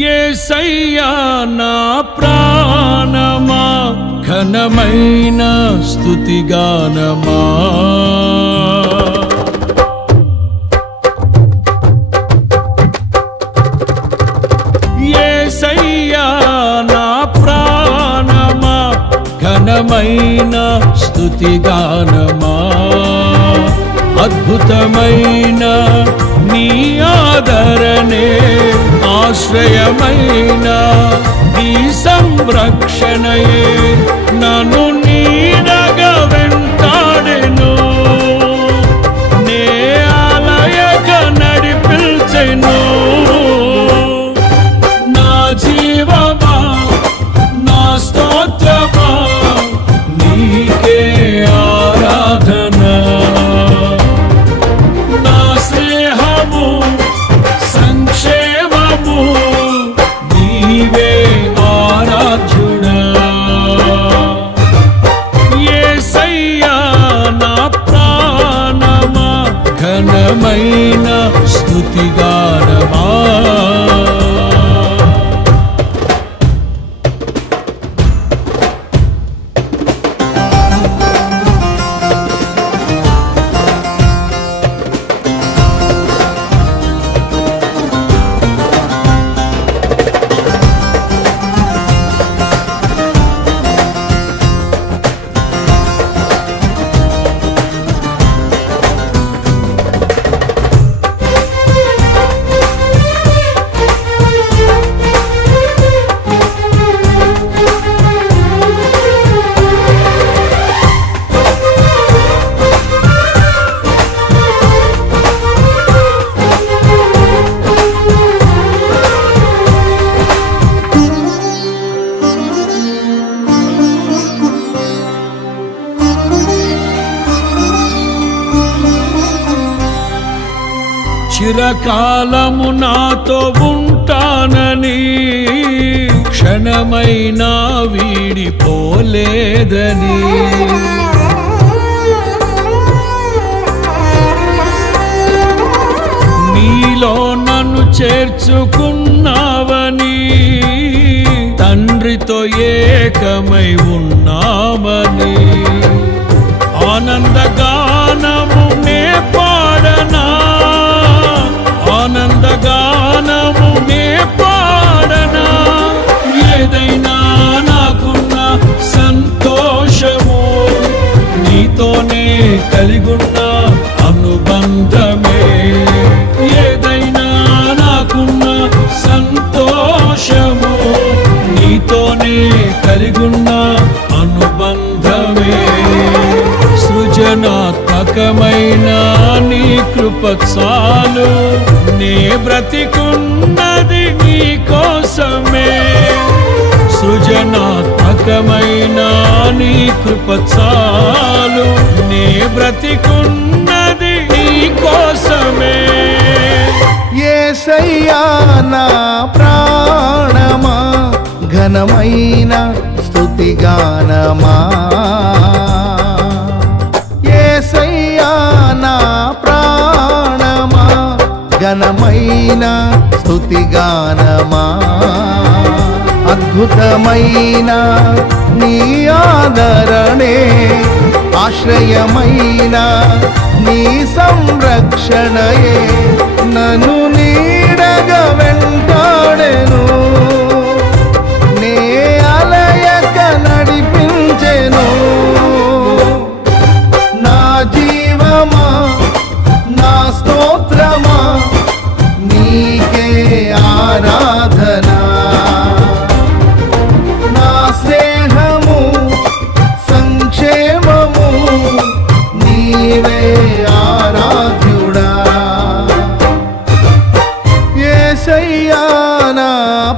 యేసయ్యా నా ప్రాణమా ఘనమైన స్తుతిగానమా యేసయ్యా నా ప్రాణమా ఘనమైన స్తుతిగానమా అద్భుతమైన నీ ఆదరణే ఆశ్రయమైన నీ సంరక్షణయే నన్ను నీడగా వెంటాడెను నే ఆలయక నడిపించెను నా జీవమా నా స్తోత్రమా నీకే ఆరాధన నా స్నేహము సంక్షేమము నీవే ఆరాధ్యుడా యేసయ్యా నా ప్రాణమా ఘనమైన స్తుతిగానమా చిరకాలము నాతో ఉంటానని క్షణమైనా వీడిపోలేదని నీలో నన్ను చేర్చుకున్నావని తండ్రితో ఏకమై ఉన్నామని ఆనందగానము నే పాడనా ఆనందగానము నే పాడనా ఏదైనా నాకున్న సంతోషము నీతోనే కలిగున్న అనుబంధమే ఏదైనా నాకున్న సంతోషము నీతోనే కలిగున్న అనుబంధమే సృజనాత్మకమైన నీ కృప చాలు నే బ్రతికున్నది నీ కోసమే సృజనాత్మకమైన నీ కృప చాలు నే బ్రతికున్నది నీ కోసమే యేసయ్యా నా ప్రాణమా ఘనమైన స్తుతిగానమా యేసయ్యా నా ప్రాణమా ఘనమైన స్తుతిగానమా అద్భుతమైన నీ ఆదరణే ఆశ్రయమైన నీ సంరక్షణయే నన్ను నీడగా వెంటాడెను నే అలయక నడిపించెను నా జీవమా నా స్తోత్రమా నీకే ఆరాధన నా స్నేహము సంక్షేమము నీవే ఆరాధ్యుడా యేసయ్యా నా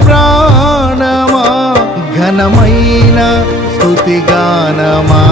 ప్రాణమా ఘనమైన స్తుతిగానమా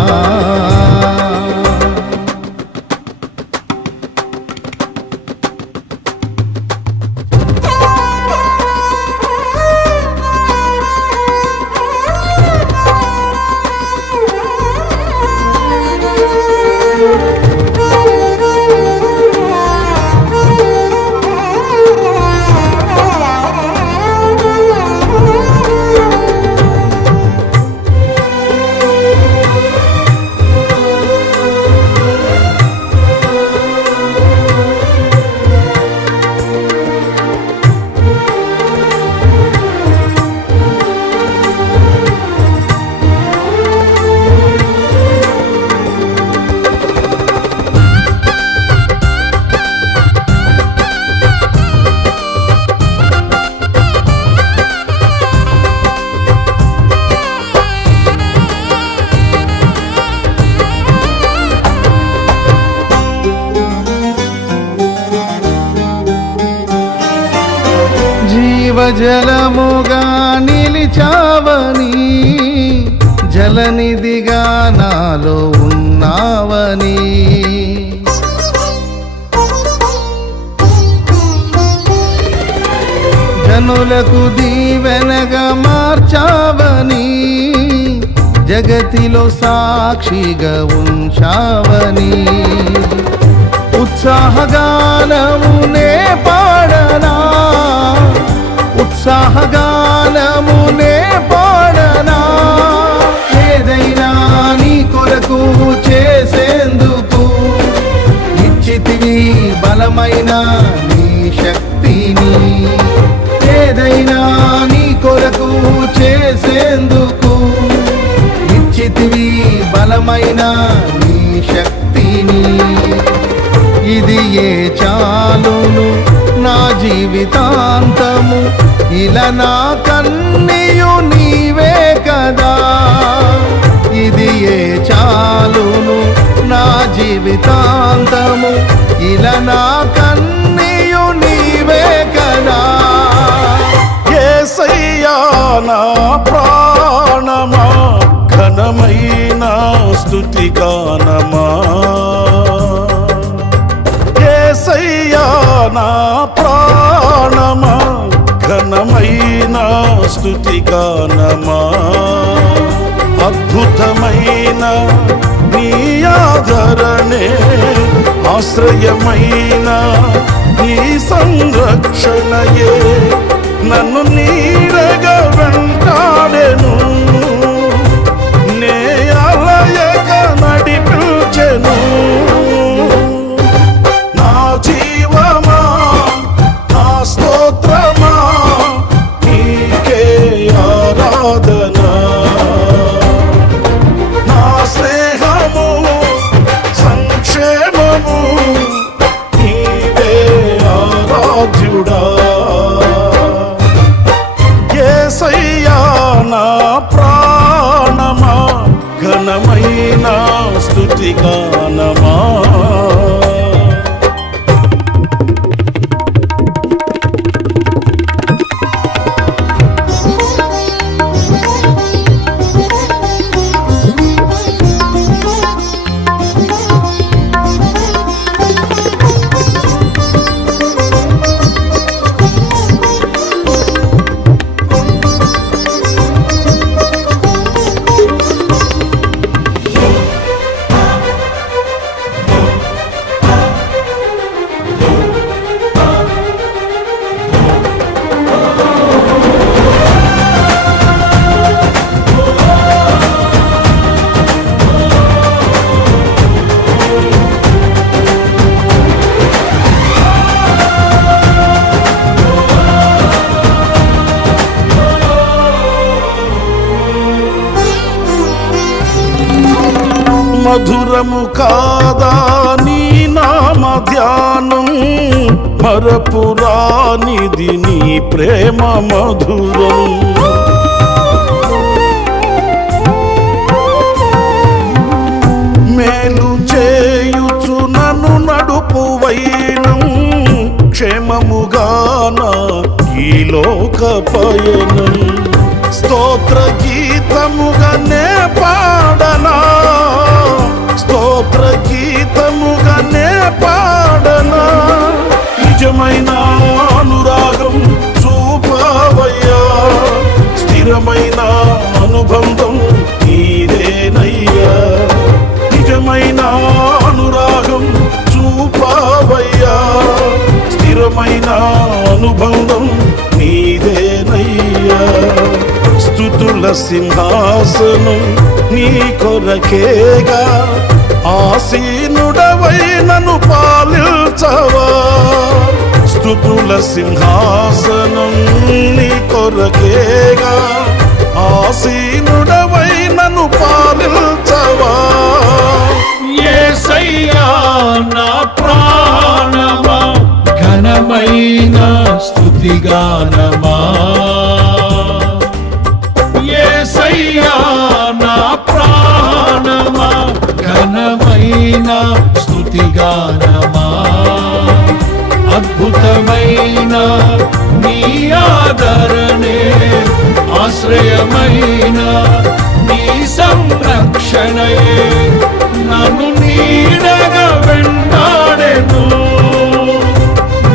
జీవజలముగా నిలిచావని, జలనిధిగా నాలో ఉన్నావని, జనులకు దీవెనగా మార్చావని, జగతిలో సాక్షిగా ఉంచావని, ఉత్సాహగానమునే పాడనా, ఉత్సాహగానమునే పాడనా, ఏదైనా నీ కొరకు చేసేందుకు ఇచ్చితివి బలమైన నీ శక్తిని, ఏదైనా నీ కొరకు చేసేందుకు ఇచ్చితివి బలమైన నీ శక్తిని, ఇది ఏ చాలును నా జీవితాంతము, ఇలా నా కన్నీయు నీవే కదా, ఇది ఏ చాలును నా జీవితాంతము, ఇలా నా కన్నీయు నీవే కదా. యేసయ్యా నా ప్రాణమా, ఘనమైన స్తుతి గానమా, యేసయ్యా నా ప్రాణమా, ఘనమైన స్తుతి గానమా, అద్భుతమైన నీ ఆదరణే, ఆశ్రయమైన నీ సంరక్షణయే నన్ను నీడగా వెంటాడెను, నే అలయక నడిపించెను. నా జీవమా నా స్తోత్రమా నీకే ఆరాధన, నా స్నేహము సంక్షేమము నీవే ఆరాధ్యుడా. యేసయ్యా నా ప్రాణమా, ఘనమైన స్తుతి గానమా. మధురము కాదా నీ నామ ధ్యానం, మరపురానిది నీ ప్రేమ మధురం. మేలు చేయుచు నన్ను నడుపు వైనం, క్షేమముగాన ఈ లోక పయనం, స్తోత్ర గీతముగానే పాడనా, స్తోత్ర గీతముగానే పాడనా, నిజమైన అనురాగం చూపవయ్యా, స్థిరమైన అనుబంధం నీదేనయ్యా, నిజమైన అనురాగం చూపవయ్యా, స్థిరమైన అనుబంధం నీదేనయ్యా. స్తుతుల సింహాసనం నీ కొరకేగా, ఆసీనుడవై నన్ను పాలించవా, స్తుతుల సింహాసనం నీ కొరకేగా, ఆసీనుడవై నన్ను పాలించవా. యేసయ్యా నా ప్రాణమా, ఘనమైన స్తుతి గానమా, యేసయ్యా నా ప్రాణమా, ఘనమైన స్తుతి గానమా, అద్భుతమైన ఆధారమైన నీ ఆదరణే ఆశ్రయమైన నీ సంరక్షణయే నన్ను నీడగా వెంటాడెను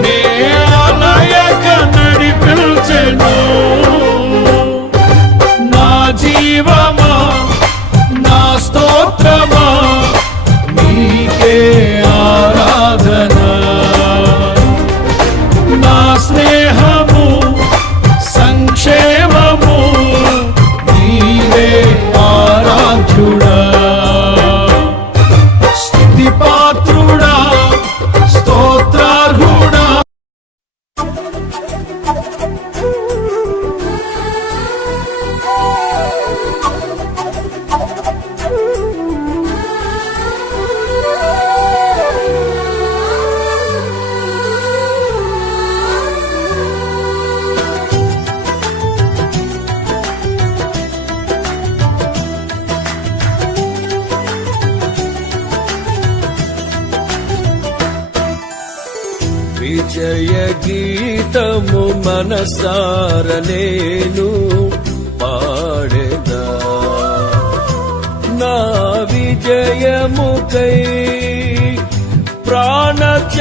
నే అలయక నడిపించెను నా జీవమా నా స్తోత్రమా నీకే ఆరాధన నా స్నేహము సంక్షేమము నీవే ఆరాధ్యుడా స్తుతి పాత్రుడా స్తోత్రార్హుడా విజయ గీతము మనసార నేను పాడెదా నా విజయముకై ప్రాణత్యాగము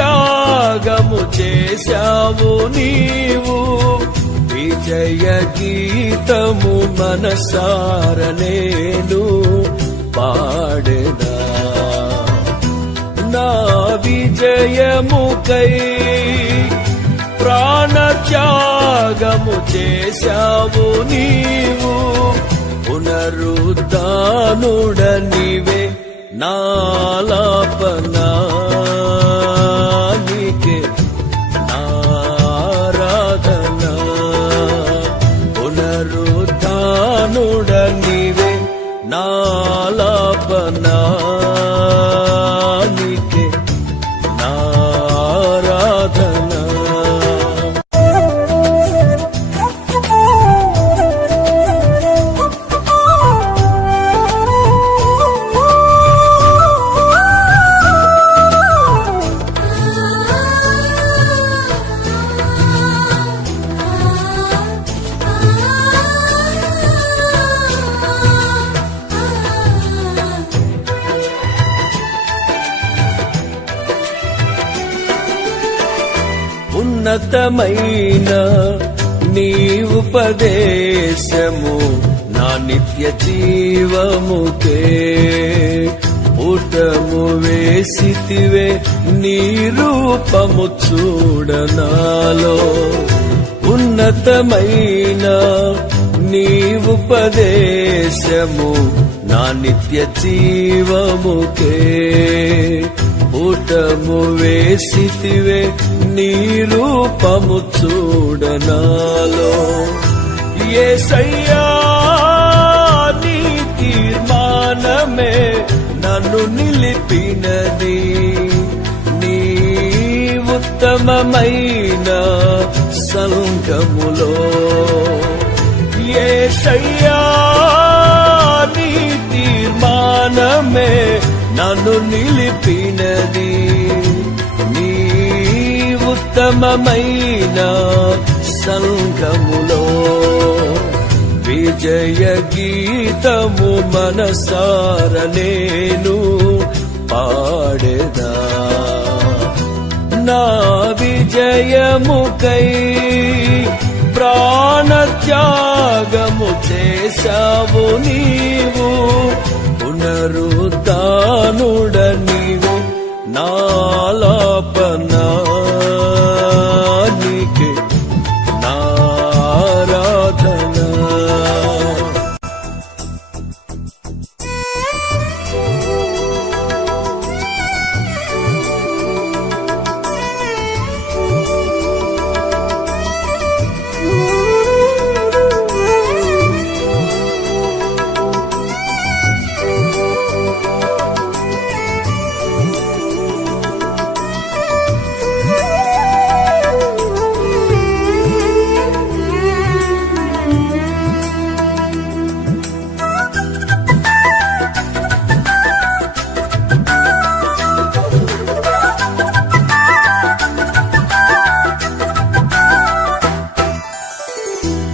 చేశావు నీవు విజయ గీతము మనసార నేను పాడెదా నా విజయముకై ప్రాణత్యాగము చేశావు నీవు పునరుద్ధానుడ నీవే నాలాపనా నీకే నారాధన పునరుద్ధానుడ నీవే నాలాపనా నీకే నారాధన ఉన్నతమైన నీ ఉపదేశము నా నిత్య జీవముకే ఊటము వేసితివే నీ రూపము చూడనాలో ఉన్నతమైన నీ ఉపదేశము నా నిత్య జీవముకే ఊటము వేసితివే నీ రూపము చూడనాలో యేసయ్యా నీ తీర్మానమే నన్ను నిలిపినది నీ ఉత్తమమైన సంఘములో యేసయ్యా నీ తీర్మానమే నన్ను నిలిపినది నీ ఉత్తమమైన సంఘములో విజయ గీతము మనసార నేను పాడెదా నా విజయముకై ప్రాణత్యాగము చేశావు నీవు పునరుద్ధానుడ నీవు నాలాపనా నీకే నారాధన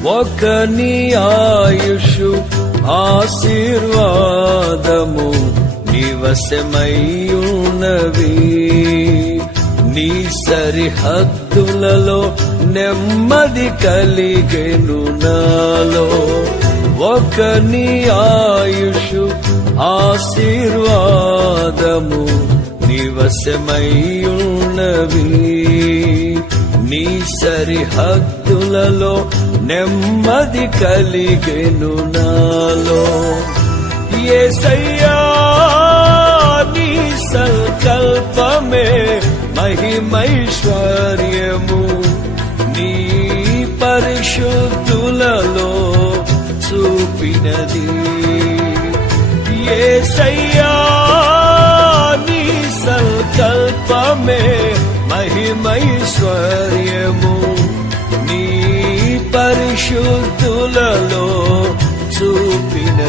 ఒక నీ ఆయుషు ఆశీర్వాదము నివసమయ్యున్నవి నీ సరిహద్దులలో నెమ్మది కలిగెను నాలో ఒక నీ ఆయుషు ఆశీర్వాదము నివసమయ్యున్నవి నీ సరిహద్దులలో నెమ్మది కలిగెను నాలో యేసయ్యా నీ సంకల్పమే మహిమైశ్వర్యము నీ పరిశుద్ధులలో చూపినది యేసయ్యా నీ సంకల్పమే మహిమైశ్వర్యము నీ పరిశుద్ధులలో చూపిన